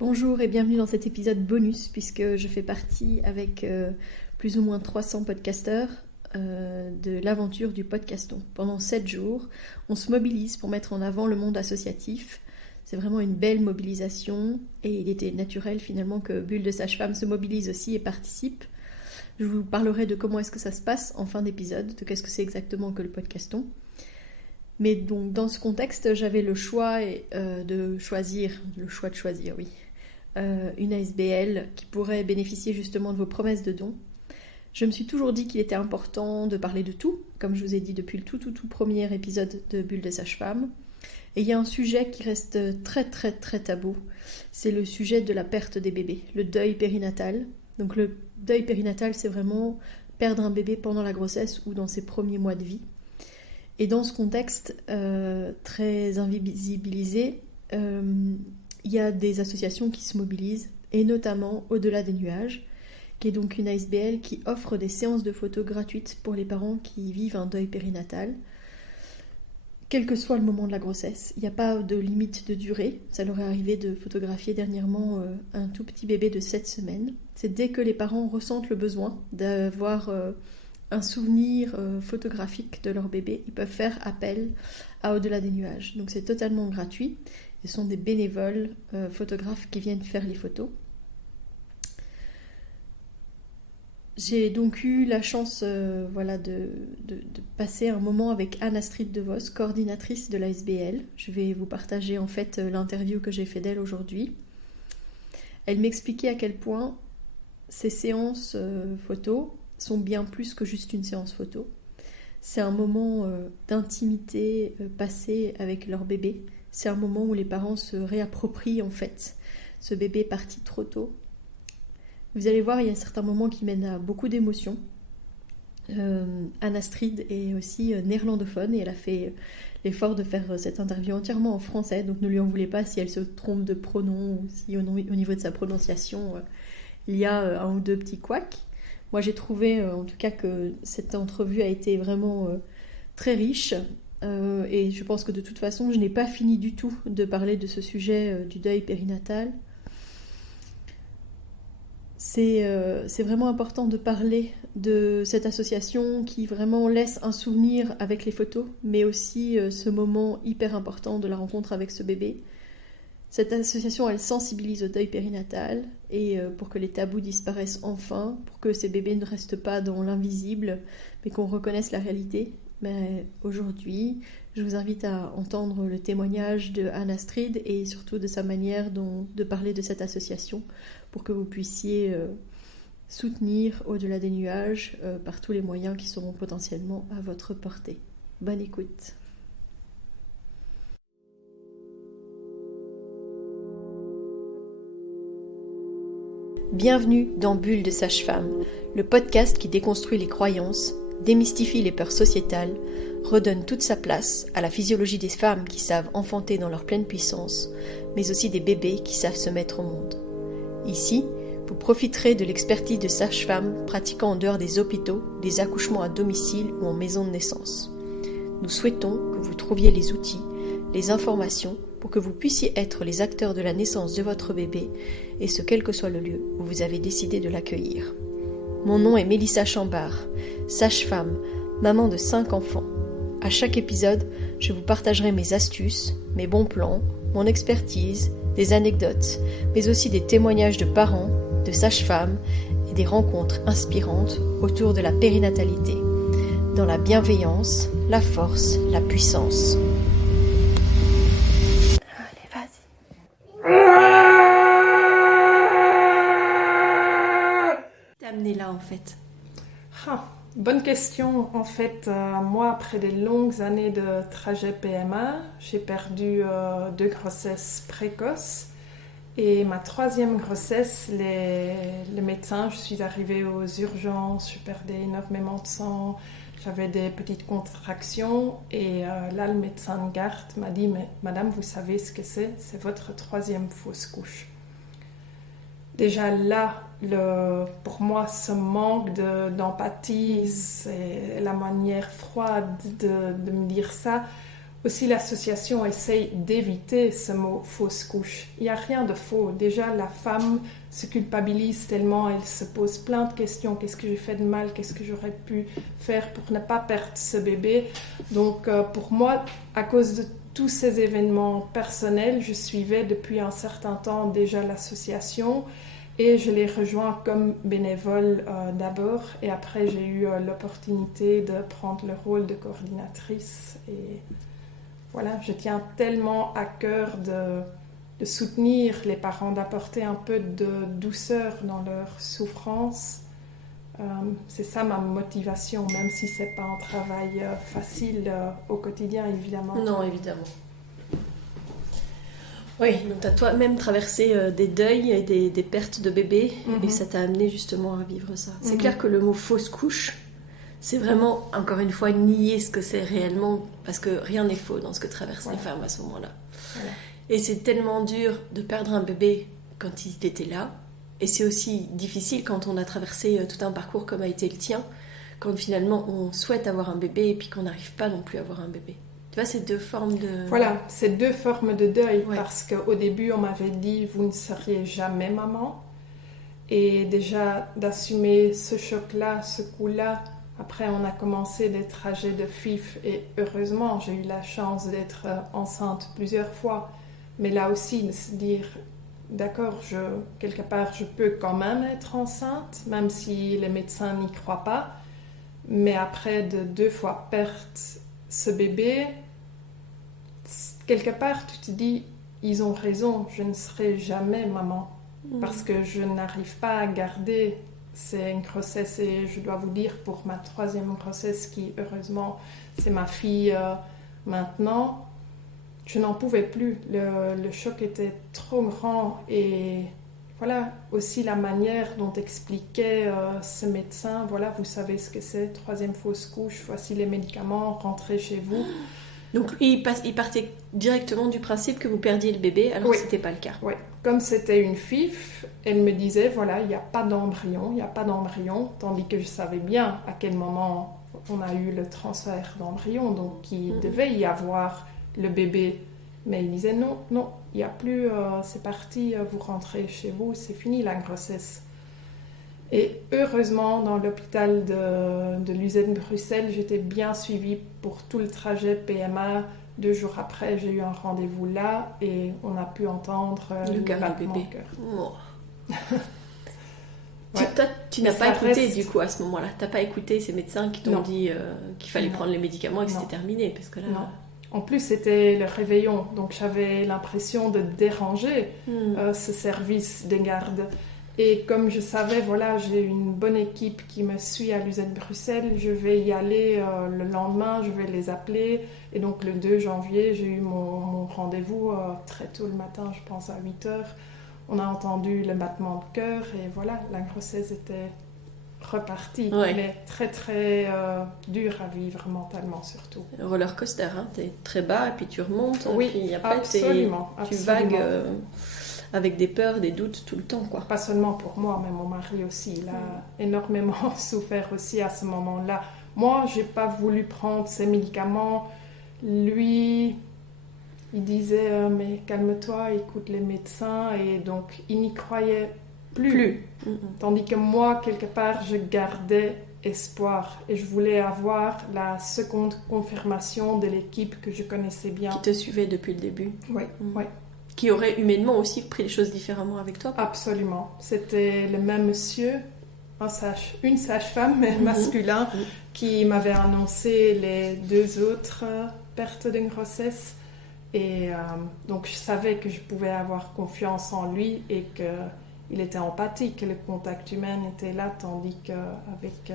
Bonjour et bienvenue dans cet épisode bonus puisque je fais partie avec plus ou moins 300 podcasteurs de l'aventure du podcaston. Pendant 7 jours, on se mobilise pour mettre en avant le monde associatif. C'est vraiment une belle mobilisation et il était naturel finalement que Bulle de Sage-Femme se mobilise aussi et participe. Je vous parlerai de comment est-ce que ça se passe en fin d'épisode, de qu'est-ce que c'est exactement que le podcaston. Mais donc dans ce contexte, j'avais le choix de choisir, une ASBL qui pourrait bénéficier justement de vos promesses de dons. Je me suis toujours dit qu'il était important de parler de tout, comme je vous ai dit depuis le tout premier épisode de Bulle de Sage-Femme. Et il y a un sujet qui reste très tabou, c'est le sujet de la perte des bébés, le deuil périnatal. Donc le deuil périnatal, c'est vraiment perdre un bébé pendant la grossesse ou dans ses premiers mois de vie. Et dans ce contexte très invisibilisé, il y a des associations qui se mobilisent, et notamment Au-delà des nuages, qui est donc une ASBL qui offre des séances de photos gratuites pour les parents qui vivent un deuil périnatal, quel que soit le moment de la grossesse. Il n'y a pas de limite de durée. Ça leur est arrivé de photographier dernièrement un tout petit bébé de 7 semaines. C'est dès que les parents ressentent le besoin d'avoir un souvenir photographique de leur bébé, ils peuvent faire appel à Au-delà des nuages. Donc c'est totalement gratuit. Ce sont des bénévoles photographes qui viennent faire les photos. J'ai donc eu la chance de passer un moment avec Anne-Astrid De Vos, coordinatrice de l'ASBL. Je vais vous partager en fait l'interview que j'ai fait d'elle aujourd'hui. Elle m'expliquait à quel point ces séances photos sont bien plus que juste une séance photo. C'est un moment d'intimité passé avec leur bébé. C'est un moment où les parents se réapproprient en fait ce bébé parti trop tôt. Vous allez voir, il y a certains moments qui mènent à beaucoup d'émotions. Anne-Astrid est aussi néerlandophone et elle a fait l'effort de faire cette interview entièrement en français, donc ne lui en voulez pas si elle se trompe de pronom ou si au niveau de sa prononciation il y a un ou deux petits couacs. Moi j'ai trouvé en tout cas que cette entrevue a été vraiment très riche et je pense que de toute façon je n'ai pas fini du tout de parler de ce sujet du deuil périnatal. C'est vraiment important de parler de cette association qui vraiment laisse un souvenir avec les photos, mais aussi ce moment hyper important de la rencontre avec ce bébé. Cette association, elle sensibilise au deuil périnatal et pour que les tabous disparaissent enfin, pour que ces bébés ne restent pas dans l'invisible, mais qu'on reconnaisse la réalité. Mais aujourd'hui, je vous invite à entendre le témoignage de Anne-Astrid et surtout de sa manière de parler de cette association pour que vous puissiez soutenir Au-delà des nuages par tous les moyens qui seront potentiellement à votre portée. Bonne écoute. Bienvenue dans Bulle de Sage-Femme, le podcast qui déconstruit les croyances, démystifie les peurs sociétales, redonne toute sa place à la physiologie des femmes qui savent enfanter dans leur pleine puissance, mais aussi des bébés qui savent se mettre au monde. Ici, vous profiterez de l'expertise de sages-femmes pratiquant en dehors des hôpitaux, des accouchements à domicile ou en maison de naissance. Nous souhaitons que vous trouviez les outils, les informations pour que vous puissiez être les acteurs de la naissance de votre bébé, et ce quel que soit le lieu où vous avez décidé de l'accueillir. Mon nom est Mélissa Chambard, sage-femme, maman de 5 enfants. À chaque épisode, je vous partagerai mes astuces, mes bons plans, mon expertise, des anecdotes, mais aussi des témoignages de parents, de sages-femmes et des rencontres inspirantes autour de la périnatalité, dans la bienveillance, la force, la puissance. Allez, vas-y. T'es amené là en fait. Bonne question. En fait, moi, après des longues années de trajet PMA, j'ai perdu 2 grossesses précoces. Et ma 3e grossesse, les médecins, je suis arrivée aux urgences, je perdais énormément de sang, j'avais des petites contractions. Et là, le médecin de garde m'a dit « Mais madame, vous savez ce que c'est ? C'est votre 3e fausse couche. » Déjà là, pour moi, ce manque d'empathie, c'est la manière froide de me dire ça, aussi l'association essaye d'éviter ce mot fausse couche. Il n'y a rien de faux. Déjà, la femme se culpabilise tellement, elle se pose plein de questions. Qu'est-ce que j'ai fait de mal? Qu'est-ce que j'aurais pu faire pour ne pas perdre ce bébé? Donc, pour moi, à cause de tous ces événements personnels, je suivais depuis un certain temps déjà l'association et je l'ai rejoint comme bénévole d'abord. Et après, j'ai eu l'opportunité de prendre le rôle de coordinatrice. Et voilà, je tiens tellement à cœur de soutenir les parents, d'apporter un peu de douceur dans leur souffrance. C'est ça ma motivation, même si ce n'est pas un travail facile au quotidien, évidemment. Non, évidemment. Oui, donc tu as toi-même traversé des deuils et des pertes de bébés, et ça t'a amené justement à vivre ça. C'est clair que le mot fausse couche, c'est vraiment, encore une fois, nier ce que c'est réellement, parce que rien n'est faux dans ce que traversent les femmes à ce moment-là. Voilà. Et c'est tellement dur de perdre un bébé quand il était là, et c'est aussi difficile quand on a traversé tout un parcours comme a été le tien, quand finalement on souhaite avoir un bébé et puis qu'on n'arrive pas non plus à avoir un bébé. Tu vois, ces deux formes de... Voilà, ces deux formes de deuil, parce qu'au début on m'avait dit vous ne seriez jamais maman, et déjà d'assumer ce choc-là, ce coup-là. Après, on a commencé des trajets de FIF et heureusement, j'ai eu la chance d'être enceinte plusieurs fois. Mais là aussi, de se dire, d'accord, quelque part, je peux quand même être enceinte, même si les médecins n'y croient pas. Mais après de 2 fois perdre ce bébé, quelque part, tu te dis, ils ont raison, je ne serai jamais maman. Parce que je n'arrive pas à garder... C'est une grossesse et je dois vous dire pour ma 3e grossesse qui heureusement c'est ma fille maintenant, je n'en pouvais plus. Le choc était trop grand et voilà aussi la manière dont expliquait ce médecin, voilà vous savez ce que c'est, 3e fausse couche, voici les médicaments, rentrez chez vous. Donc il partait directement du principe que vous perdiez le bébé alors que ce n'était pas le cas. Oui, comme c'était une FIF, elle me disait voilà, il n'y a pas d'embryon, tandis que je savais bien à quel moment on a eu le transfert d'embryon, donc il devait y avoir le bébé. Mais il disait non, il n'y a plus, c'est parti, vous rentrez chez vous, c'est fini la grossesse. Et heureusement, dans l'hôpital de l'UZN Bruxelles, j'étais bien suivie pour tout le trajet PMA. 2 jours après, j'ai eu un rendez-vous là et on a pu entendre le battement bébé. de cœur. Oh. Tu n'as pas écouté du coup à ce moment-là. Tu n'as pas écouté ces médecins qui t'ont dit qu'il fallait prendre les médicaments et que c'était terminé parce que là. Non. En plus, c'était le réveillon, donc j'avais l'impression de déranger ce service des gardes. Et comme je savais, voilà, j'ai une bonne équipe qui me suit à l'UZN Bruxelles, je vais y aller le lendemain, je vais les appeler. Et donc le 2 janvier, j'ai eu mon rendez-vous très tôt le matin, je pense à 8h. On a entendu le battement de cœur et voilà, la grossesse était repartie. Mais très très dure à vivre mentalement surtout. Roller coaster, hein, t'es très bas et puis tu remontes. Oui, puis après, absolument. Tu vagues... avec des peurs, des doutes tout le temps, quoi. Pas seulement pour moi, mais mon mari aussi. Il a énormément souffert aussi à ce moment-là. Moi, j'ai pas voulu prendre ces médicaments. Lui, il disait mais calme-toi, écoute les médecins. Et donc, il n'y croyait plus. Tandis que moi, quelque part, je gardais espoir. Et je voulais avoir la seconde confirmation de l'équipe que je connaissais bien. Qui te suivait depuis le début. Oui. Qui aurait humainement aussi pris les choses différemment avec toi. Absolument. C'était le même monsieur, une sage-femme masculin, qui m'avait annoncé les 2 autres pertes de grossesse. Et donc je savais que je pouvais avoir confiance en lui et qu'il était empathique, que le contact humain était là, tandis qu'avec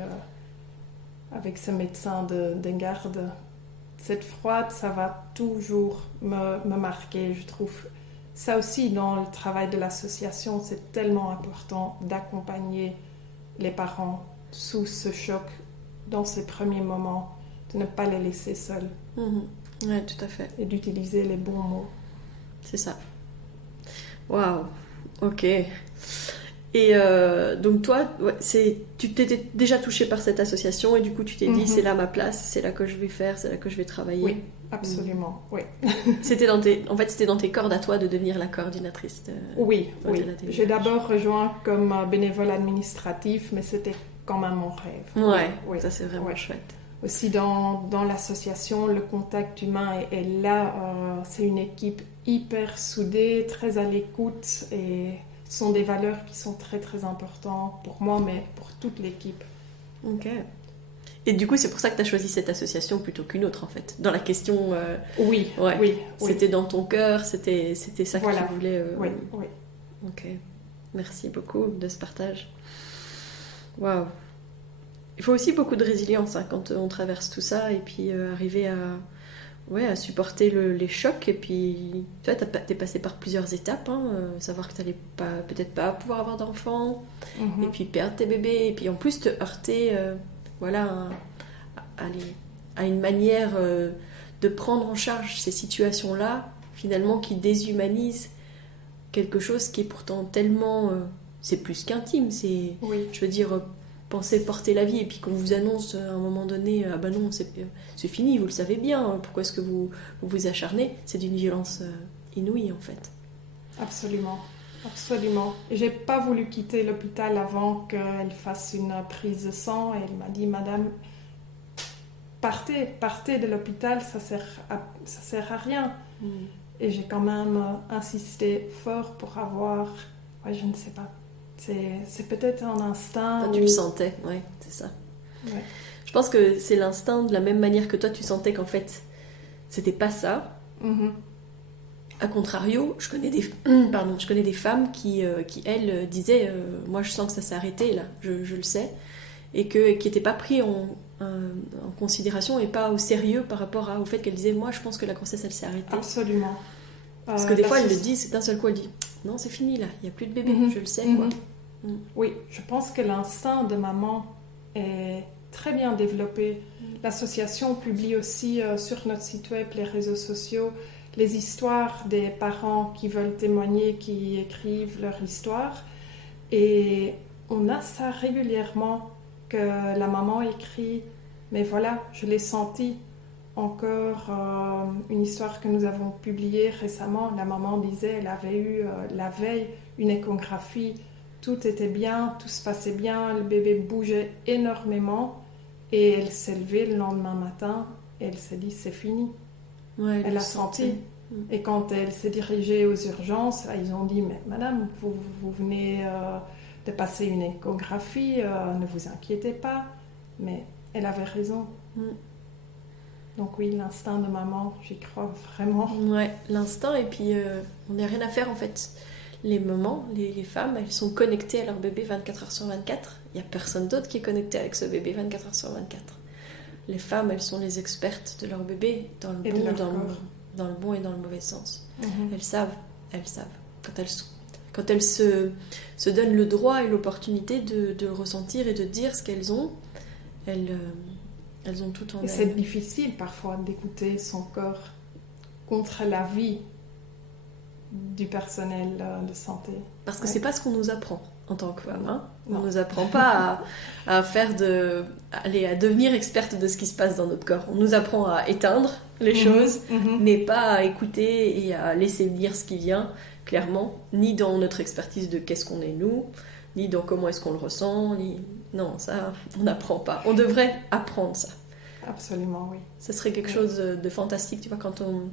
avec ce médecin de garde, cette froide, ça va toujours me marquer, je trouve. Ça aussi, dans le travail de l'association, c'est tellement important d'accompagner les parents sous ce choc, dans ces premiers moments, de ne pas les laisser seuls. Oui, tout à fait. Et d'utiliser les bons mots. C'est ça. Waouh, ok. Et donc toi, tu t'étais déjà touchée par cette association et du coup tu t'es dit c'est là ma place, c'est là que je vais faire, c'est là que je vais travailler. Absolument, oui. C'était c'était dans tes cordes à toi de devenir la coordinatrice. Oui. J'ai d'abord rejoint comme bénévole administratif, mais c'était quand même mon rêve. Oui. Ça c'est vraiment chouette. Aussi dans l'association, le contact humain est là. C'est une équipe hyper soudée, très à l'écoute, et ce sont des valeurs qui sont très très importantes pour moi, mais pour toute l'équipe. Ok. Et du coup, c'est pour ça que tu as choisi cette association plutôt qu'une autre, en fait. Dans la question... Oui. C'était dans ton cœur, c'était ça que tu voulais... Oui. Ok. Merci beaucoup de ce partage. Waouh. Il faut aussi beaucoup de résilience quand on traverse tout ça, et puis arriver à supporter les chocs. Et puis, tu vois, t'es passé par plusieurs étapes. Savoir que tu n'allais peut-être pas pouvoir avoir d'enfants, et puis perdre tes bébés, et puis en plus te heurter... à une manière de prendre en charge ces situations-là, finalement, qui déshumanisent quelque chose qui est pourtant tellement... c'est plus qu'intime, je veux dire, penser porter la vie, et puis qu'on vous annonce à un moment donné, ah ben non, c'est fini, vous le savez bien, pourquoi est-ce que vous acharnez? C'est d'une violence inouïe, en fait. Absolument. Et j'ai pas voulu quitter l'hôpital avant qu'elle fasse une prise de sang, et elle m'a dit, madame, partez de l'hôpital, ça sert à rien. Et j'ai quand même insisté fort pour avoir, je ne sais pas, c'est peut-être un instinct. Tu le sentais, ouais, c'est ça. Ouais. Je pense que c'est l'instinct, de la même manière que toi tu sentais qu'en fait c'était pas ça. A contrario, je connais des femmes qui elles disaient moi je sens que ça s'est arrêté là, je le sais, et qui n'étaient pas pris en considération et pas au sérieux par rapport au fait qu'elles disaient moi je pense que la grossesse elle s'est arrêtée. Absolument. Parce que des fois elles le disent, d'un seul coup elles disent non c'est fini là, il n'y a plus de bébé, je le sais quoi. Oui, je pense que l'instinct de maman est très bien développé. L'association publie aussi sur notre site web, les réseaux sociaux, les histoires des parents qui veulent témoigner, qui écrivent leur histoire. Et on a ça régulièrement, que la maman écrit « Mais voilà, je l'ai senti ». Encore une histoire que nous avons publiée récemment, la maman disait qu'elle avait eu la veille une échographie, tout était bien, tout se passait bien, le bébé bougeait énormément, et elle s'est levée le lendemain matin et elle s'est dit « c'est fini ». Ouais, elle a senti. Et quand elle s'est dirigée aux urgences, là, ils ont dit « mais madame, vous venez de passer une échographie, ne vous inquiétez pas ». Mais elle avait raison. Donc oui, l'instinct de maman, j'y crois vraiment. Ouais, l'instinct, et puis on n'a rien à faire en fait. Les mamans, les femmes, elles sont connectées à leur bébé 24 heures sur 24. Il n'y a personne d'autre qui est connecté avec ce bébé 24 heures sur 24. Les femmes, elles sont les expertes de leur bébé, dans le bon et dans le mauvais sens. Elles savent. Quand elles se donnent le droit et l'opportunité de ressentir et de dire ce qu'elles ont, elles ont tout en elles. Et c'est difficile parfois d'écouter son corps contre la vie du personnel de santé. Parce que c'est pas ce qu'on nous apprend en tant que femme. On nous apprend pas à devenir experte de ce qui se passe dans notre corps. On nous apprend à éteindre les choses, mais pas à écouter et à laisser venir ce qui vient, clairement, ni dans notre expertise de qu'est-ce qu'on est nous, ni dans comment est-ce qu'on le ressent, non, ça, on n'apprend pas. On devrait apprendre ça. Absolument, oui. Ça serait quelque chose de fantastique, tu vois, quand on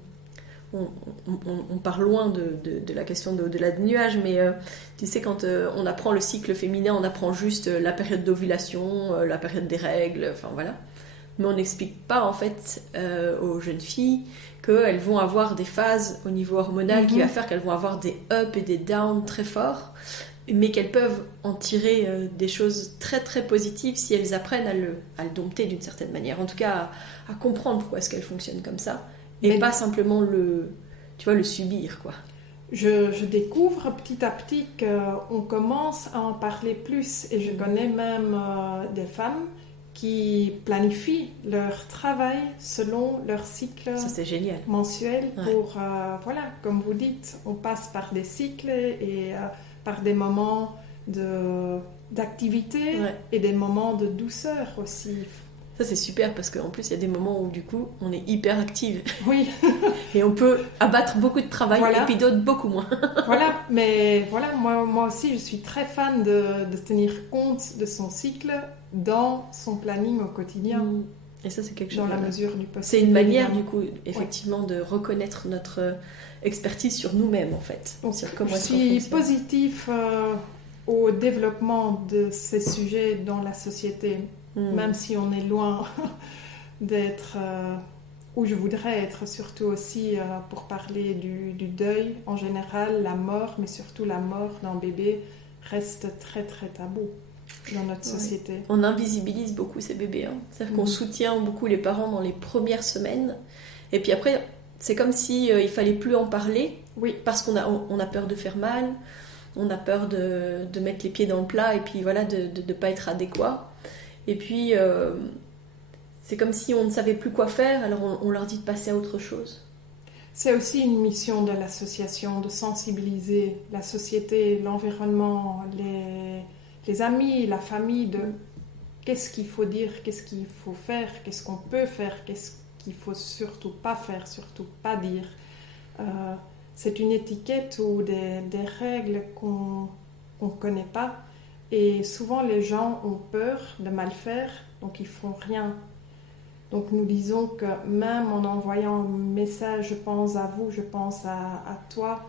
part loin de la question de-delà du nuage, mais tu sais, quand on apprend le cycle féminin, on apprend juste la période d'ovulation, la période des règles, enfin voilà. Mais on n'explique pas en fait aux jeunes filles qu'elles vont avoir des phases au niveau hormonal qui va faire qu'elles vont avoir des ups et des downs très forts, mais qu'elles peuvent en tirer des choses très très positives si elles apprennent à le dompter d'une certaine manière. En tout cas, à comprendre pourquoi est-ce qu'elles fonctionnent comme ça. Et pas simplement le subir, quoi. Je découvre petit à petit qu'on commence à en parler plus. Et je connais même des femmes qui planifient leur travail selon leur cycle ça, c'est génial. mensuel. Pour, comme vous dites, on passe par des cycles et par des moments d'activité et des moments de douceur aussi. Ça c'est super parce qu'en plus il y a des moments où du coup on est hyper active Oui, et on peut abattre beaucoup de travail Voilà. et puis d'autres beaucoup moins. voilà. Mais voilà, moi aussi, je suis très fan de tenir compte de son cycle dans son planning au quotidien, Et ça c'est quelque chose dans la voilà. mesure du possible. C'est une manière évidemment. du coup effectivement de reconnaître notre expertise sur nous-mêmes en fait. Donc, Sur comment je est-ce qu'on suis fonctionne. positif au développement de ces sujets dans la société, même si on est loin d'être où je voudrais être, surtout aussi pour parler du deuil en général, la mort, mais surtout la mort d'un bébé reste très très tabou dans notre société. On invisibilise beaucoup ces bébés. C'est-à-dire qu'on soutient beaucoup les parents dans les premières semaines. Et puis après, c'est comme si il fallait plus en parler. Oui. Parce qu'on a peur de faire mal. On a peur de mettre les pieds dans le plat et puis voilà, de ne pas être adéquat. Et puis, c'est comme si on ne savait plus quoi faire, alors on leur dit de passer à autre chose. C'est aussi une mission de l'association de sensibiliser la société, l'environnement, les amis, la famille de qu'est-ce qu'il faut dire, qu'est-ce qu'il faut faire, qu'est-ce qu'on peut faire, qu'est-ce qu'il faut surtout pas faire, surtout pas dire. C'est une étiquette ou des règles qu'on ne connaît pas. Et souvent, les gens ont peur de mal faire, donc ils font rien. Donc nous disons que même en envoyant un message, je pense à vous, je pense à toi,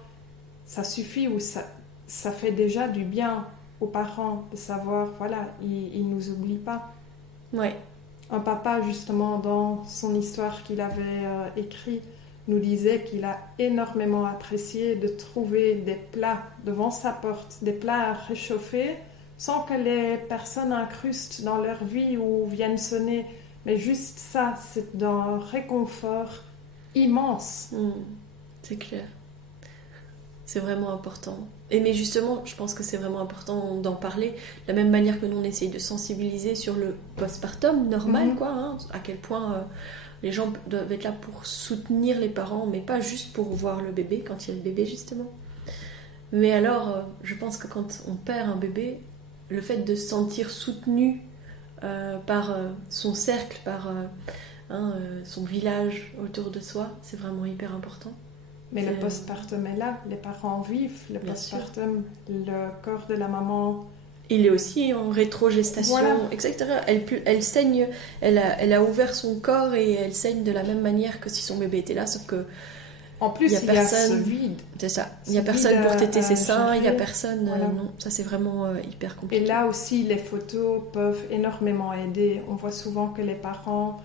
ça suffit ou ça fait déjà du bien aux parents de savoir, voilà, ils ne nous oublient pas. Ouais. Un papa, justement, dans son histoire qu'il avait écrit, nous disait qu'il a énormément apprécié de trouver des plats devant sa porte, des plats à réchauffer, sans que les personnes incrustent dans leur vie ou viennent sonner. Mais juste ça, c'est d'un réconfort immense. C'est clair. C'est vraiment important. Et mais justement, je pense que c'est vraiment important d'en parler. De la même manière que nous, on essaye de sensibiliser sur le postpartum normal, à quel point les gens doivent être là pour soutenir les parents, mais pas juste pour voir le bébé, quand il y a le bébé, justement. Mais alors, je pense que quand on perd un bébé, le fait de se sentir soutenu par son cercle, par son village autour de soi, c'est vraiment hyper important. Mais le postpartum est là, les parents vivent le postpartum, le corps de la maman. Il est aussi en rétrogestation, etc. Elle saigne, elle a ouvert son corps et elle saigne de la même manière que si son bébé était là, sauf que en plus, il y a ce vide. C'est ça. Il n'y a personne pour téter ses seins, il n'y a personne. Non, ça c'est vraiment hyper compliqué. Et là aussi, les photos peuvent énormément aider. On voit souvent que les parents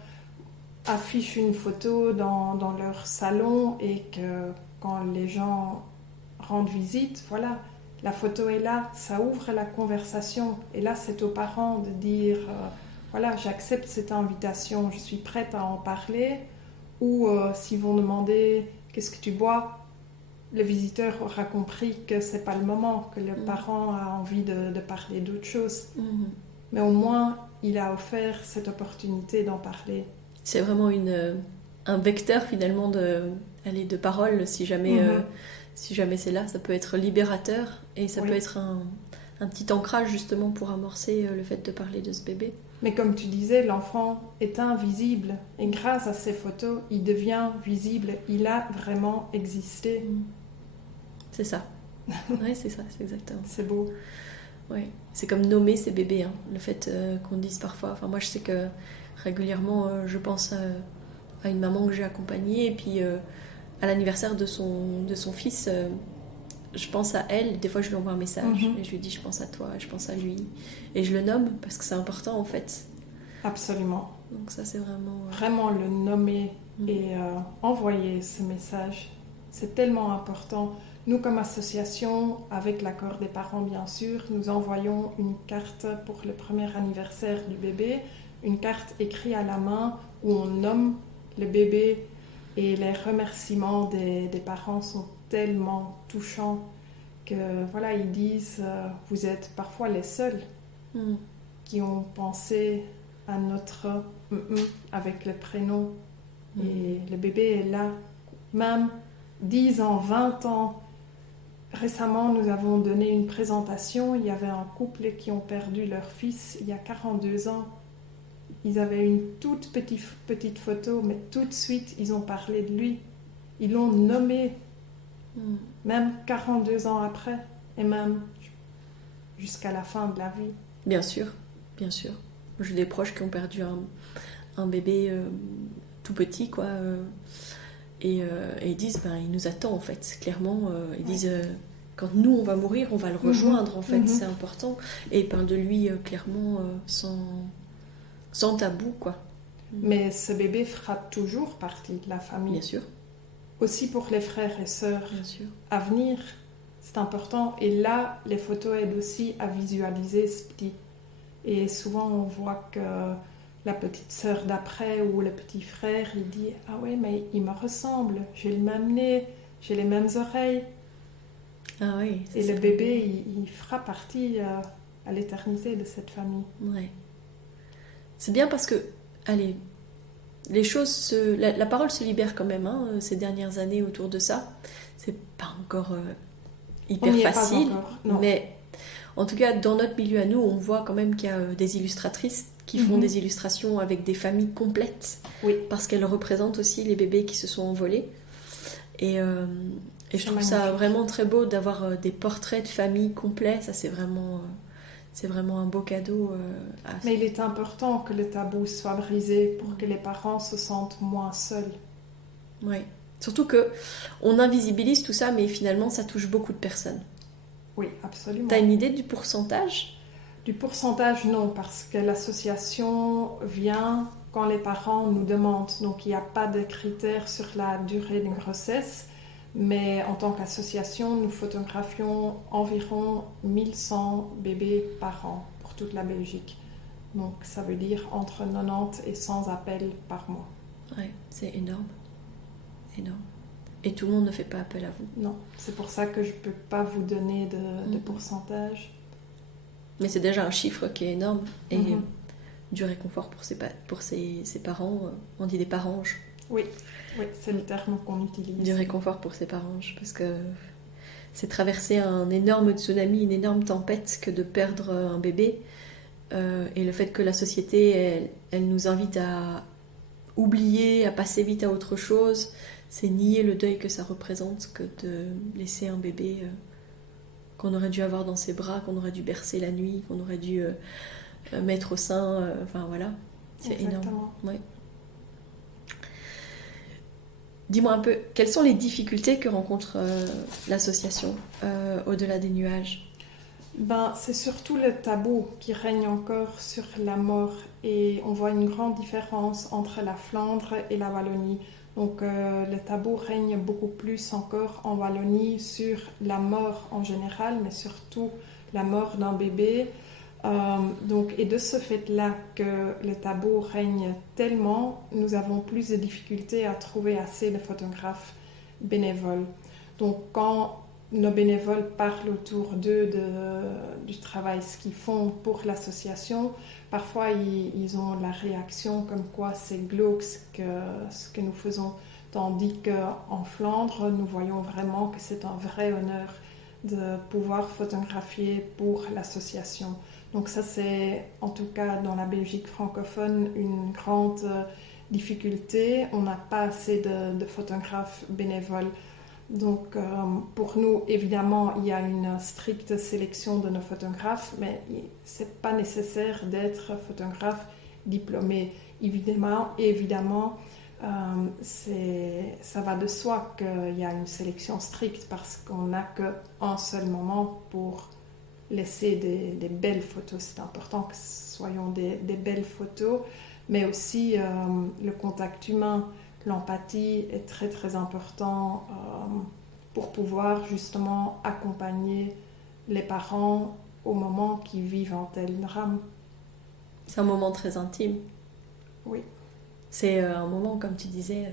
affichent une photo dans leur salon et que quand les gens rendent visite, voilà, la photo est là, ça ouvre la conversation. Et là, c'est aux parents de dire, voilà, j'accepte cette invitation, je suis prête à en parler. Ou s'ils vont demander, qu'est-ce que tu bois ? Le visiteur aura compris que c'est pas le moment, que le parent a envie de parler d'autre chose. Mais au moins, il a offert cette opportunité d'en parler. C'est vraiment un vecteur finalement de parole, si jamais c'est là, ça peut être libérateur et ça peut être un petit ancrage justement pour amorcer le fait de parler de ce bébé. Mais comme tu disais, l'enfant est invisible et grâce à ces photos, il devient visible, il a vraiment existé. C'est ça. Oui, c'est ça, c'est exactement. C'est beau. Ouais. C'est comme nommer ces bébés, le fait qu'on dise parfois. Enfin, moi, je sais que régulièrement, je pense à une maman que j'ai accompagnée et puis à l'anniversaire de son fils, je pense à elle. Des fois, je lui envoie un message et je lui dis je pense à toi, je pense à lui et je le nomme parce que c'est important en fait. Absolument. Donc ça, c'est vraiment vraiment le nommer et envoyer ce message. C'est tellement important. Nous, comme association, avec l'accord des parents, bien sûr, nous envoyons une carte pour le premier anniversaire du bébé, une carte écrite à la main où on nomme le bébé et les remerciements des parents sont tellement touchants que, voilà, ils disent vous êtes parfois les seuls qui ont pensé à notre avec le prénom et le bébé est là, même 10 ans, 20 ans. Récemment, nous avons donné une présentation. Il y avait un couple qui ont perdu leur fils il y a 42 ans. Ils avaient une toute petite photo, mais tout de suite, ils ont parlé de lui. Ils l'ont nommé, même 42 ans après, et même jusqu'à la fin de la vie. Bien sûr, bien sûr. J'ai des proches qui ont perdu un bébé tout petit, quoi. Et ils disent, il nous attend, en fait. Clairement, ils disent, quand nous, on va mourir, on va le rejoindre, en fait. C'est important. Et ils parlent de lui, clairement, sans tabou, quoi. Mais ce bébé fera toujours partie de la famille. Bien sûr. Aussi pour les frères et sœurs Bien sûr. à venir, c'est important. Et là, les photos aident aussi à visualiser ce petit. Et souvent, on voit que la petite sœur d'après ou le petit frère, il dit « Ah ouais, mais il me ressemble, j'ai le même nez, j'ai les mêmes oreilles. » Ah oui. Et le bébé, il fera partie à l'éternité de cette famille. Ouais. C'est bien parce que, allez, les choses la parole se libère quand même, hein, ces dernières années autour de ça. C'est pas encore hyper facile, mais en tout cas, dans notre milieu à nous, on voit quand même qu'il y a des illustratrices qui font des illustrations avec des familles complètes, parce qu'elles représentent aussi les bébés qui se sont envolés. Et je trouve ça vraiment très beau d'avoir des portraits de familles complets. Ça, c'est vraiment un beau cadeau. Mais il est important que le tabou soit brisé pour que les parents se sentent moins seuls. Oui. Surtout qu'on invisibilise tout ça, mais finalement, ça touche beaucoup de personnes. Oui, absolument. Tu as une idée du pourcentage ? Du pourcentage, non, parce que l'association vient quand les parents nous demandent. Donc, il n'y a pas de critères sur la durée d'une grossesse. Mais en tant qu'association, nous photographions environ 1100 bébés par an pour toute la Belgique. Donc, ça veut dire entre 90 et 100 appels par mois. Oui, c'est énorme. Énorme. Et tout le monde ne fait pas appel à vous. Non, c'est pour ça que je ne peux pas vous donner de pourcentage. Mais c'est déjà un chiffre qui est énorme. Et du réconfort pour ses parents. On dit des paranges. Oui, c'est le terme qu'on utilise. Du réconfort pour ses paranges. Parce que c'est traverser un énorme tsunami, une énorme tempête que de perdre un bébé. Et le fait que la société, elle nous invite à oublier, à passer vite à autre chose, c'est nier le deuil que ça représente que de laisser un bébé qu'on aurait dû avoir dans ses bras, qu'on aurait dû bercer la nuit, qu'on aurait dû mettre au sein. Enfin voilà, c'est énorme. Ouais. Dis-moi un peu, quelles sont les difficultés que rencontre l'association au-delà des nuages ? C'est surtout le tabou qui règne encore sur la mort et on voit une grande différence entre la Flandre et la Wallonie. Donc le tabou règne beaucoup plus encore en Wallonie sur la mort en général, mais surtout la mort d'un bébé. Et de ce fait-là que le tabou règne tellement, nous avons plus de difficultés à trouver assez de photographes bénévoles. Donc quand nos bénévoles parlent autour d'eux du travail, ce qu'ils font pour l'association, parfois ils ont la réaction comme quoi c'est glauque ce que nous faisons, tandis qu'en Flandre, nous voyons vraiment que c'est un vrai honneur de pouvoir photographier pour l'association. Donc ça c'est en tout cas dans la Belgique francophone une grande difficulté, on n'a pas assez de photographes bénévoles. Donc pour nous, évidemment, il y a une stricte sélection de nos photographes, mais ce n'est pas nécessaire d'être photographe diplômé. Évidemment, ça va de soi qu'il y a une sélection stricte parce qu'on n'a qu'un seul moment pour laisser des belles photos. C'est important que ce soyons des belles photos, mais aussi le contact humain. L'empathie est très très important pour pouvoir justement accompagner les parents au moment qu'ils vivent un tel drame. C'est un moment très intime. Oui. C'est un moment, comme tu disais,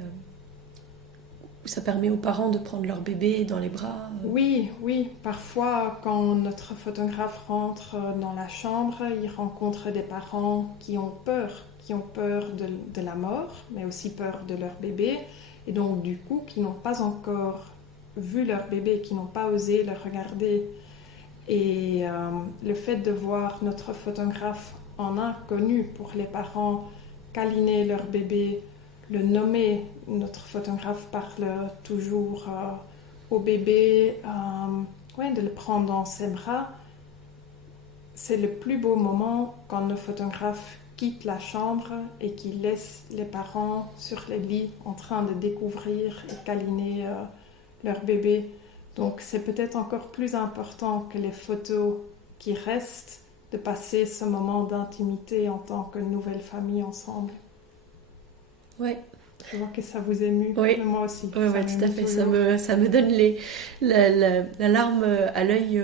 où ça permet aux parents de prendre leur bébé dans les bras. Oui. Parfois, quand notre photographe rentre dans la chambre, il rencontre des parents qui ont peur de la mort, mais aussi peur de leur bébé, et donc du coup qui n'ont pas encore vu leur bébé, qui n'ont pas osé le regarder. Et le fait de voir notre photographe en inconnu pour les parents, câliner leur bébé, le nommer. Notre photographe parle toujours au bébé, de le prendre dans ses bras. C'est le plus beau moment quand nos photographes quittent la chambre et qu'ils laissent les parents sur les lits en train de découvrir et câliner leur bébé. Donc c'est peut-être encore plus important que les photos qui restent, de passer ce moment d'intimité en tant que nouvelle famille ensemble. Oui. Je vois que ça vous émue, Oui. mais moi aussi. Oui, tout à fait. Ça me donne la larme à l'œil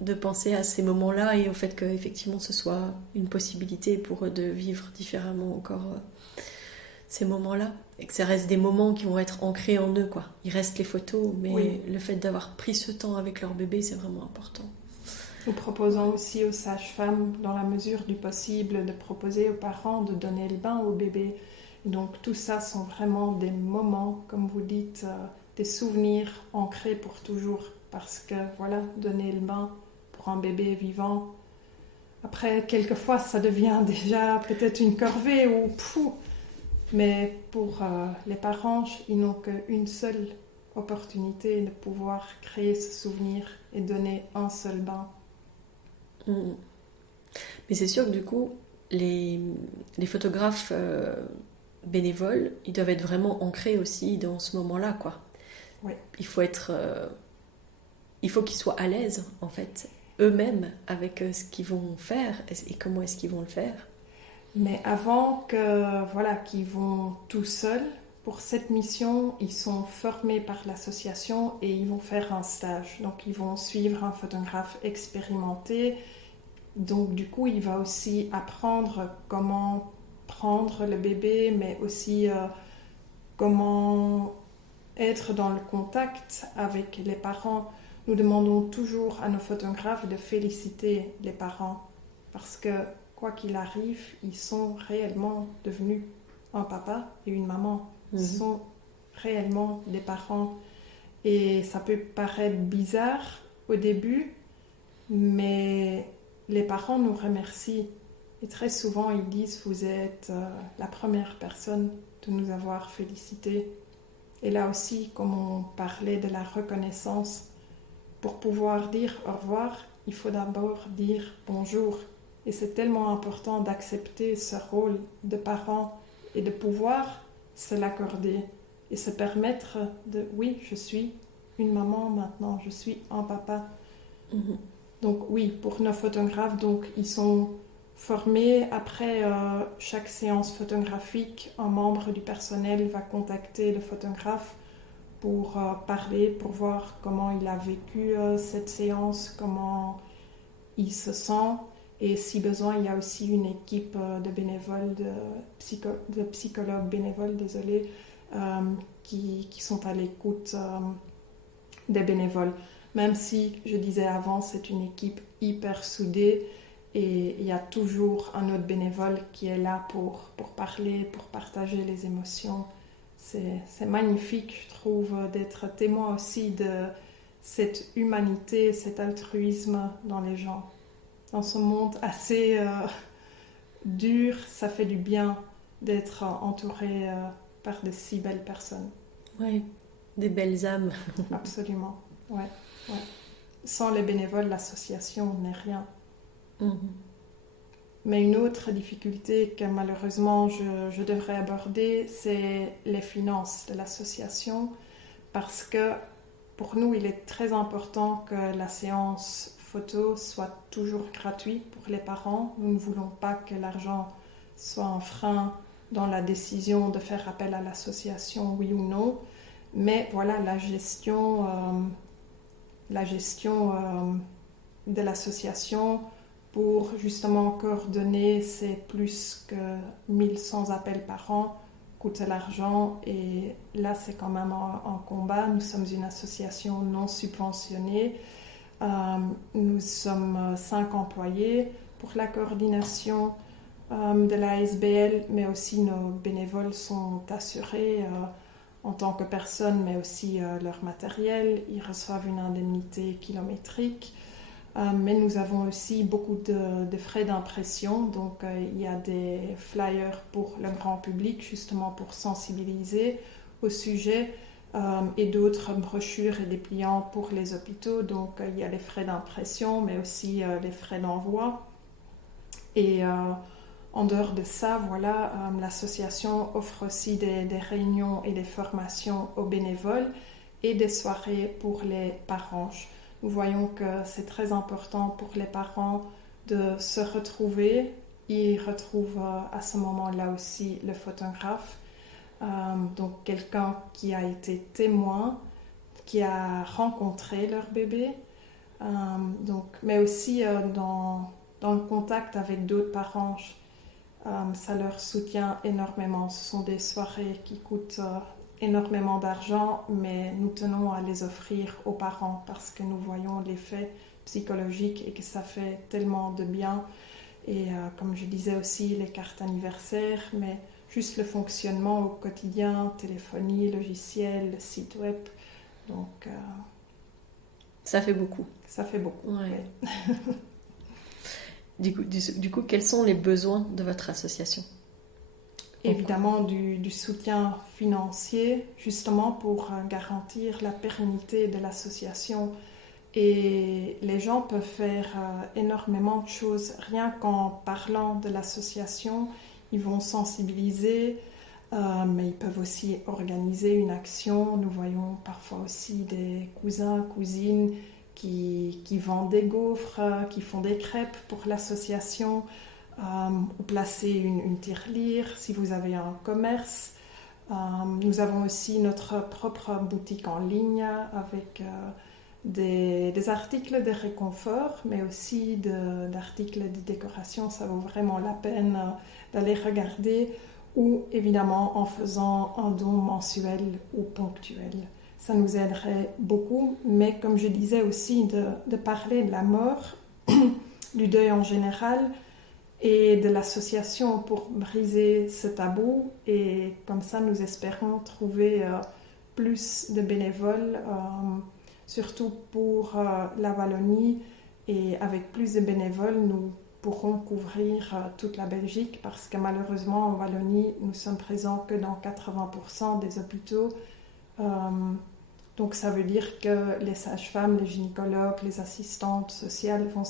de penser à ces moments-là et au fait qu'effectivement ce soit une possibilité pour eux de vivre différemment encore ces moments-là. Et que ça reste des moments qui vont être ancrés en eux, quoi. Il reste les photos, mais le fait d'avoir pris ce temps avec leur bébé, c'est vraiment important. Nous proposons aussi aux sages-femmes, dans la mesure du possible, de proposer aux parents de donner le bain au bébé. Donc tout ça sont vraiment des moments, comme vous dites, des souvenirs ancrés pour toujours. Parce que voilà, donner le bain pour un bébé vivant, après quelquefois ça devient déjà peut-être une corvée ou pfou. Mais pour les parents, ils n'ont qu'une seule opportunité de pouvoir créer ce souvenir et donner un seul bain. Mais c'est sûr que du coup, les photographes bénévoles, ils doivent être vraiment ancrés aussi dans ce moment-là, quoi. Oui. Il faut qu'ils soient à l'aise, en fait, eux-mêmes, avec ce qu'ils vont faire et comment est-ce qu'ils vont le faire. Mais avant qu'ils vont tout seuls, pour cette mission, ils sont formés par l'association et ils vont faire un stage. Donc ils vont suivre un photographe expérimenté. Donc du coup, il va aussi apprendre comment prendre le bébé, mais aussi comment être dans le contact avec les parents. Nous demandons toujours à nos photographes de féliciter les parents parce que quoi qu'il arrive, ils sont réellement devenus un papa et une maman. Ils sont réellement des parents. Et ça peut paraître bizarre au début, mais les parents nous remercient. Et très souvent, ils disent « Vous êtes la première personne de nous avoir félicités ». Et là aussi, comme on parlait de la reconnaissance, pour pouvoir dire au revoir, il faut d'abord dire bonjour. Et c'est tellement important d'accepter ce rôle de parent et de pouvoir se l'accorder et se permettre de « oui, je suis une maman maintenant, je suis un papa ». Donc oui, pour nos photographes, donc, ils sont formés. Après chaque séance photographique, un membre du personnel va contacter le photographe pour parler, pour voir comment il a vécu cette séance, comment il se sent. Et si besoin, il y a aussi une équipe de bénévoles, de psychologues bénévoles, qui sont à l'écoute des bénévoles. Même si, je disais avant, c'est une équipe hyper soudée et il y a toujours un autre bénévole qui est là pour parler, pour partager les émotions. C'est magnifique, je trouve, d'être témoin aussi de cette humanité, cet altruisme dans les gens. Dans ce monde assez dur, ça fait du bien d'être entouré par de si belles personnes. Oui, des belles âmes. Absolument, ouais. Sans les bénévoles, l'association n'est rien. Mais une autre difficulté que malheureusement je devrais aborder, c'est les finances de l'association, parce que pour nous, il est très important que la séance photo soit toujours gratuite pour les parents. Nous ne voulons pas que l'argent soit un frein dans la décision de faire appel à l'association, oui ou non. Mais voilà, la gestion de l'association pour justement coordonner ces plus que 1100 appels par an coûte de l'argent et là c'est quand même un combat. Nous sommes une association non subventionnée, nous sommes 5 employés pour la coordination de la SBL, mais aussi nos bénévoles sont assurés en tant que personnes, mais aussi leur matériel. Ils reçoivent une indemnité kilométrique. Mais nous avons aussi beaucoup de frais d'impression. Donc, il y a des flyers pour le grand public, justement pour sensibiliser au sujet, et d'autres brochures et dépliants pour les hôpitaux. Donc, il y a les frais d'impression, mais aussi les frais d'envoi. Et en dehors de ça, voilà, l'association offre aussi des réunions et des formations aux bénévoles et des soirées pour les parents. Nous voyons que c'est très important pour les parents de se retrouver. Ils retrouvent à ce moment-là aussi le photographe, donc quelqu'un qui a été témoin, qui a rencontré leur bébé, mais aussi dans le contact avec d'autres parents. Ça leur soutient énormément. Ce sont des soirées qui coûtent énormément d'argent, mais nous tenons à les offrir aux parents parce que nous voyons l'effet psychologique et que ça fait tellement de bien. Et comme je disais aussi, les cartes anniversaires, mais juste le fonctionnement au quotidien, téléphonie, logiciel, site web. Donc, ça fait beaucoup. Ça fait beaucoup, ouais. Oui. Du coup, quels sont les besoins de votre association ? Évidemment, du soutien financier, justement pour garantir la pérennité de l'association. Et les gens peuvent faire énormément de choses. Rien qu'en parlant de l'association, ils vont sensibiliser, mais ils peuvent aussi organiser une action. Nous voyons parfois aussi des cousins, cousines qui vendent des gaufres, qui font des crêpes pour l'association, ou placer une tirelire si vous avez un commerce. Nous avons aussi notre propre boutique en ligne avec des articles de réconfort, mais aussi d'articles de décoration. Ça vaut vraiment la peine d'aller regarder, ou évidemment en faisant un don mensuel ou ponctuel. Ça nous aiderait beaucoup, mais comme je disais aussi, de parler de la mort, du deuil en général, et de l'association pour briser ce tabou. Et comme ça, nous espérons trouver plus de bénévoles, surtout pour la Wallonie. Et avec plus de bénévoles, nous pourrons couvrir toute la Belgique, parce que malheureusement, en Wallonie, nous sommes présents que dans 80% des hôpitaux. Donc ça veut dire que les sages-femmes, les gynécologues, les assistantes sociales vont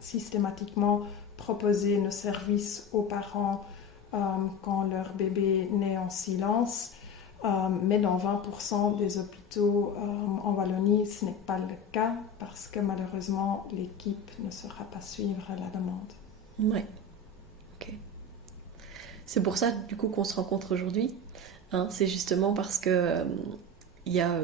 systématiquement proposer nos services aux parents quand leur bébé naît en silence. Mais dans 20% des hôpitaux en Wallonie, ce n'est pas le cas, parce que malheureusement, l'équipe ne saura pas suivre la demande. Ouais, ok. C'est pour ça, du coup, qu'on se rencontre aujourd'hui. C'est justement parce que il y a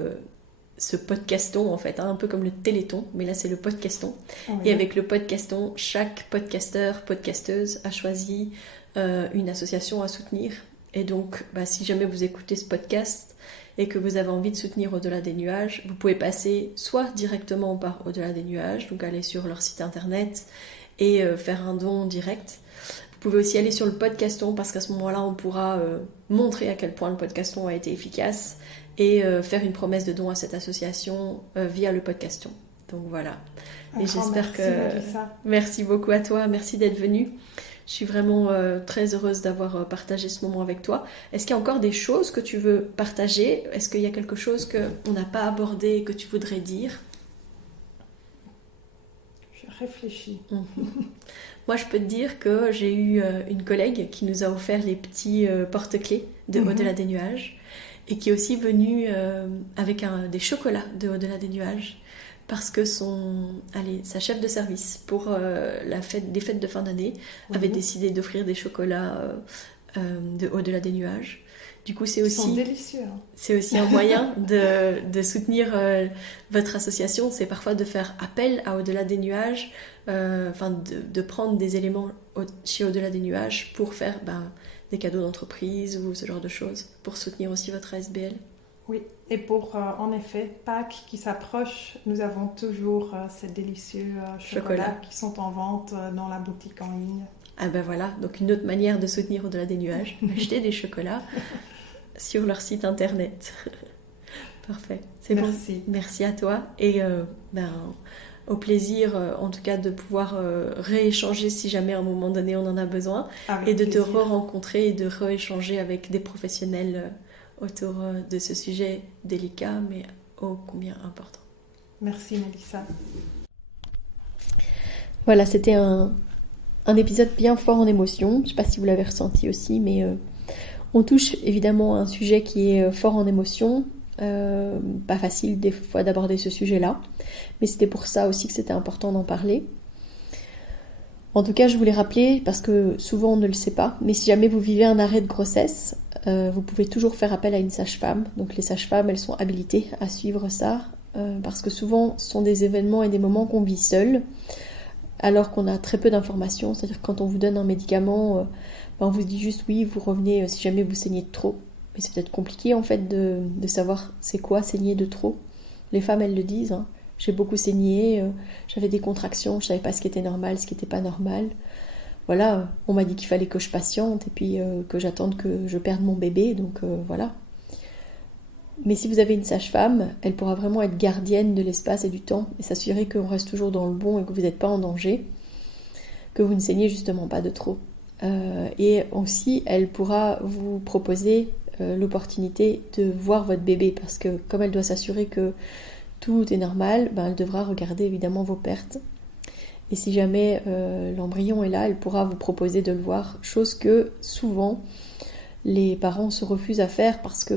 ce podcaston, en fait, un peu comme le téléthon, mais là, c'est le podcaston. Oui. Et avec le podcaston, chaque podcasteur, podcasteuse a choisi une association à soutenir. Et donc, si jamais vous écoutez ce podcast et que vous avez envie de soutenir Au-delà des nuages, vous pouvez passer soit directement par Au-delà des nuages, donc aller sur leur site internet et faire un don direct. Vous pouvez aussi aller sur le podcaston, parce qu'à ce moment-là, on pourra montrer à quel point le podcaston a été efficace et faire une promesse de don à cette association via le podcaston. Donc voilà. Et j'espère que... Merci beaucoup à toi, merci d'être venue. Je suis vraiment très heureuse d'avoir partagé ce moment avec toi. Est-ce qu'il y a encore des choses que tu veux partager ? Est-ce qu'il y a quelque chose qu'on n'a pas abordé et que tu voudrais dire ? Je réfléchis. Moi, je peux te dire que j'ai eu une collègue qui nous a offert les petits porte-clés de Au-delà des nuages, et qui est aussi venue avec des chocolats de Au-delà des nuages, parce que sa chef de service pour les fêtes de fin d'année avait décidé d'offrir des chocolats de Au-delà des nuages. Du coup, c'est aussi, ils sont délicieux. C'est aussi un moyen de soutenir votre association. C'est parfois de faire appel à Au-delà des nuages, de prendre des éléments chez Au-delà des nuages pour faire des cadeaux d'entreprise ou ce genre de choses, pour soutenir aussi votre ASBL. Oui, et pour, en effet, Pâques qui s'approche, nous avons toujours ces délicieux chocolats qui sont en vente dans la boutique en ligne. Ah ben voilà, donc une autre manière de soutenir Au-delà des nuages, acheter des chocolats sur leur site internet. Parfait, c'est Merci. Bon. Merci à toi, et au plaisir, en tout cas, de pouvoir rééchanger si jamais à un moment donné on en a besoin, Avec et de plaisir. te re-rencontrer et de rééchanger avec des professionnels autour de ce sujet délicat, mais ô combien important. Merci Mélissa. Voilà, c'était un épisode bien fort en émotion. Je ne sais pas si vous l'avez ressenti aussi, mais on touche évidemment à un sujet qui est fort en émotion. Pas facile des fois d'aborder ce sujet-là, mais c'était pour ça aussi que c'était important d'en parler. En tout cas, je voulais rappeler, parce que souvent on ne le sait pas, mais si jamais vous vivez un arrêt de grossesse, vous pouvez toujours faire appel à une sage-femme. Donc les sages-femmes, elles sont habilitées à suivre ça, parce que souvent ce sont des événements et des moments qu'on vit seul, alors qu'on a très peu d'informations. C'est-à-dire que quand on vous donne un médicament, on vous dit juste oui, vous revenez si jamais vous saignez de trop. Mais c'est peut-être compliqué en fait de savoir c'est quoi saigner de trop. Les femmes, elles le disent, hein. J'ai beaucoup saigné, j'avais des contractions, je savais pas ce qui était normal, ce qui n'était pas normal. Voilà, on m'a dit qu'il fallait que je patiente et puis que j'attende que je perde mon bébé, donc voilà. Mais si vous avez une sage-femme, elle pourra vraiment être gardienne de l'espace et du temps et s'assurer qu'on reste toujours dans le bon et que vous n'êtes pas en danger, que vous ne saignez justement pas de trop. Et aussi, elle pourra vous proposer l'opportunité de voir votre bébé, parce que comme elle doit s'assurer que tout est normal, elle devra regarder évidemment vos pertes. Et si jamais l'embryon est là, elle pourra vous proposer de le voir, chose que souvent les parents se refusent à faire parce que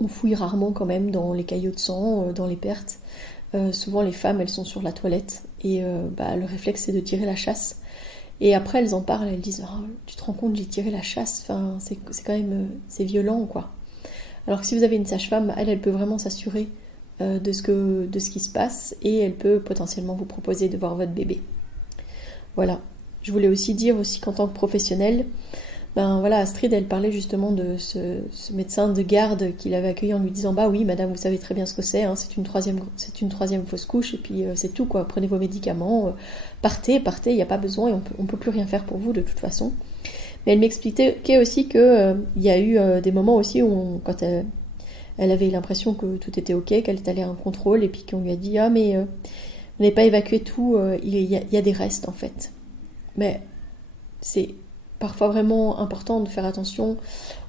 on fouille rarement quand même dans les caillots de sang, dans les pertes. Souvent les femmes, elles sont sur la toilette et le réflexe c'est de tirer la chasse. Et après elles en parlent, elles disent oh, tu te rends compte, j'ai tiré la chasse, enfin, c'est quand même c'est violent quoi. Alors que si vous avez une sage-femme, elle peut vraiment s'assurer de ce qui se passe et elle peut potentiellement vous proposer de voir votre bébé. Voilà. Je voulais aussi dire aussi qu'en tant que professionnelle, Astrid, elle parlait justement de ce médecin de garde qui l'avait accueilli en lui disant bah oui madame, vous savez très bien ce que c'est, hein, c'est une troisième fausse couche et puis c'est tout quoi, prenez vos médicaments, partez, il n'y a pas besoin et on peut plus rien faire pour vous de toute façon. Mais elle m'expliquait aussi qu'il y a eu des moments aussi où quand elle avait l'impression que tout était ok, qu'elle est allée à un contrôle et puis qu'on lui a dit ah mais vous n'avez pas évacué tout, il y a des restes en fait. Mais c'est parfois vraiment important de faire attention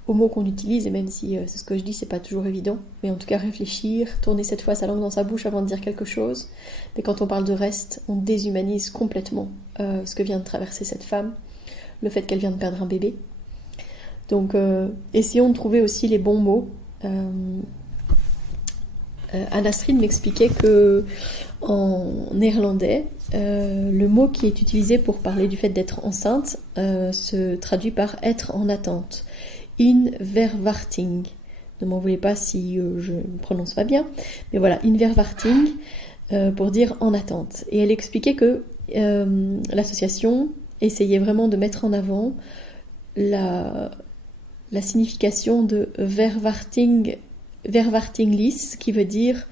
aux mots qu'on utilise, et même si c'est ce que je dis, c'est pas toujours évident, mais en tout cas réfléchir, tourner cette fois sa langue dans sa bouche avant de dire quelque chose. Mais quand on parle de reste, on déshumanise complètement ce que vient de traverser cette femme, le fait qu'elle vient de perdre un bébé. Donc essayons de trouver aussi les bons mots. Anne-Astrid m'expliquait que en néerlandais, le mot qui est utilisé pour parler du fait d'être enceinte se traduit par être en attente. In verwachting. Ne m'en voulez pas si je ne prononce pas bien, mais voilà, in verwachting pour dire en attente. Et elle expliquait que l'association essayait vraiment de mettre en avant la signification de verwachtinglis, qui veut dire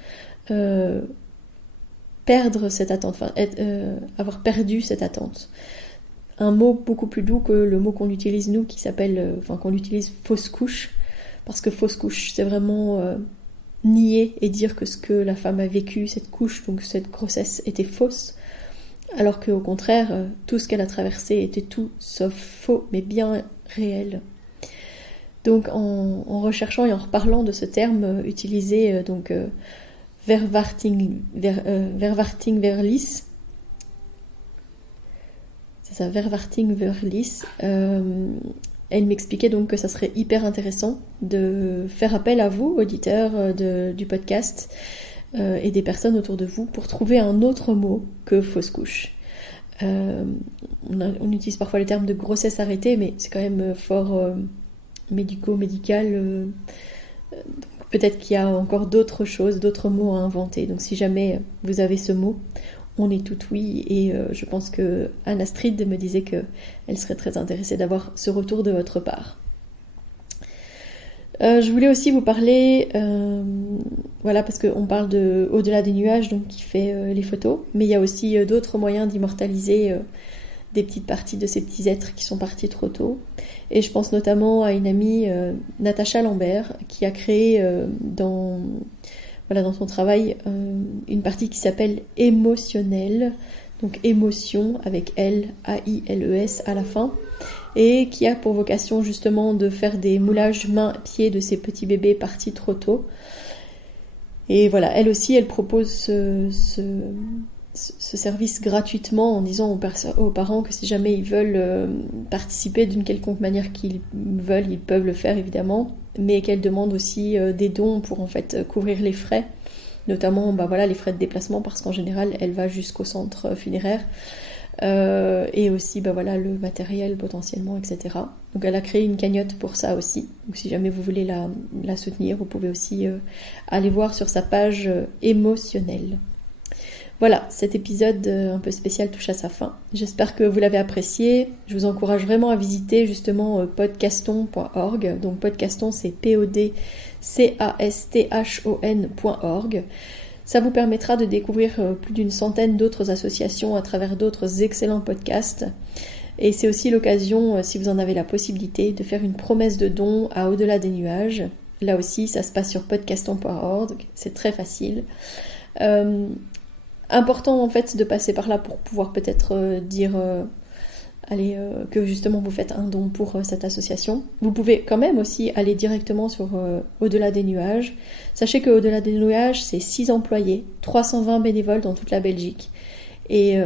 perdre cette attente, avoir perdu cette attente. Un mot beaucoup plus doux que le mot qu'on utilise nous, qui s'appelle, qu'on utilise fausse couche, parce que fausse couche, c'est vraiment nier et dire que ce que la femme a vécu, cette couche, donc cette grossesse, était fausse, alors qu'au contraire, tout ce qu'elle a traversé était tout sauf faux, mais bien réel. Donc en recherchant et en reparlant de ce terme utilisé, verwachtingverlis, c'est ça, verwachtingverlis, elle m'expliquait donc que ça serait hyper intéressant de faire appel à vous, auditeurs du podcast, et des personnes autour de vous, pour trouver un autre mot que fausse couche. On utilise parfois le terme de grossesse arrêtée, mais c'est quand même fort médical. Peut-être qu'il y a encore d'autres choses, d'autres mots à inventer. Donc si jamais vous avez ce mot, on est tout oui. Et je pense que Anne-Astrid me disait qu'elle serait très intéressée d'avoir ce retour de votre part. Je voulais aussi vous parler, parce qu'on parle de Au-delà des nuages, donc qui fait les photos, mais il y a aussi d'autres moyens d'immortaliser des petites parties de ces petits êtres qui sont partis trop tôt. Et je pense notamment à une amie, Natacha Lambert, qui a créé dans son travail une partie qui s'appelle émotionnel, donc émotion avec L, A-I-L-E-S à la fin, et qui a pour vocation justement de faire des moulages mains-pieds de ces petits bébés partis trop tôt. Et voilà, elle aussi, elle propose ce service gratuitement en disant aux parents que si jamais ils veulent participer d'une quelconque manière qu'ils veulent, ils peuvent le faire évidemment, mais qu'elle demande aussi des dons pour en fait couvrir les frais, notamment les frais de déplacement, parce qu'en général elle va jusqu'au centre funéraire, et aussi le matériel potentiellement, etc. Donc elle a créé une cagnotte pour ça aussi, donc si jamais vous voulez la soutenir, vous pouvez aussi aller voir sur sa page émotionnelle. Voilà, cet épisode un peu spécial touche à sa fin. J'espère que vous l'avez apprécié. Je vous encourage vraiment à visiter justement podcaston.org. Donc podcaston, c'est podcaston.org. Ça vous permettra de découvrir plus d'une centaine d'autres associations à travers d'autres excellents podcasts. Et c'est aussi l'occasion, si vous en avez la possibilité, de faire une promesse de don à Au-delà des nuages. Là aussi, ça se passe sur podcaston.org. C'est très facile. Important en fait de passer par là pour pouvoir peut-être dire que justement vous faites un don pour cette association. Vous pouvez quand même aussi aller directement sur Au-delà des nuages. Sachez que Au-delà des nuages, c'est 6 employés, 320 bénévoles dans toute la Belgique. Et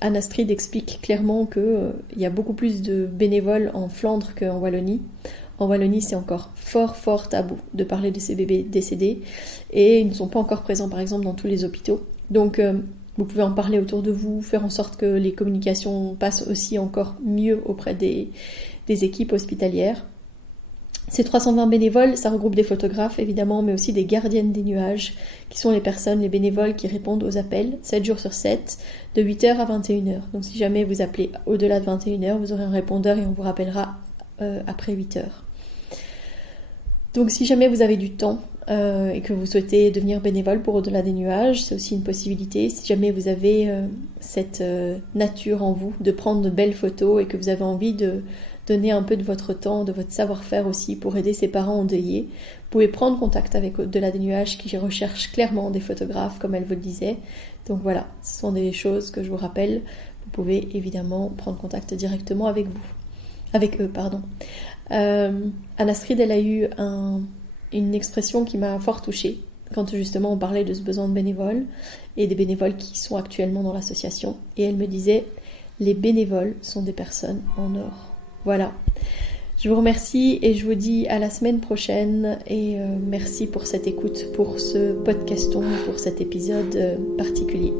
Anne Astrid explique clairement qu'il y a beaucoup plus de bénévoles en Flandre qu'en Wallonie. En Wallonie, c'est encore fort tabou de parler de ces bébés décédés. Et ils ne sont pas encore présents par exemple dans tous les hôpitaux. Donc vous pouvez en parler autour de vous, faire en sorte que les communications passent aussi encore mieux auprès des équipes hospitalières. Ces 320 bénévoles, ça regroupe des photographes évidemment, mais aussi des gardiennes des nuages, qui sont les personnes, les bénévoles qui répondent aux appels 7 jours sur 7, de 8h à 21h. Donc si jamais vous appelez au-delà de 21h, vous aurez un répondeur et on vous rappellera après 8h. Donc si jamais vous avez du temps, et que vous souhaitez devenir bénévole pour Au-delà des nuages, c'est aussi une possibilité. Si jamais vous avez cette nature en vous de prendre de belles photos et que vous avez envie de donner un peu de votre temps, de votre savoir-faire aussi pour aider ces parents endeuillés, vous pouvez prendre contact avec Au-delà des nuages qui recherche clairement des photographes comme elle vous le disait. Donc voilà, ce sont des choses que je vous rappelle. Vous pouvez évidemment prendre contact directement avec eux. Anne Astrid, elle a eu une expression qui m'a fort touchée quand justement on parlait de ce besoin de bénévoles et des bénévoles qui sont actuellement dans l'association. Et elle me disait, les bénévoles sont des personnes en or. Voilà. Je vous remercie et je vous dis à la semaine prochaine et merci pour cette écoute, pour ce podcaston, pour cet épisode particulier.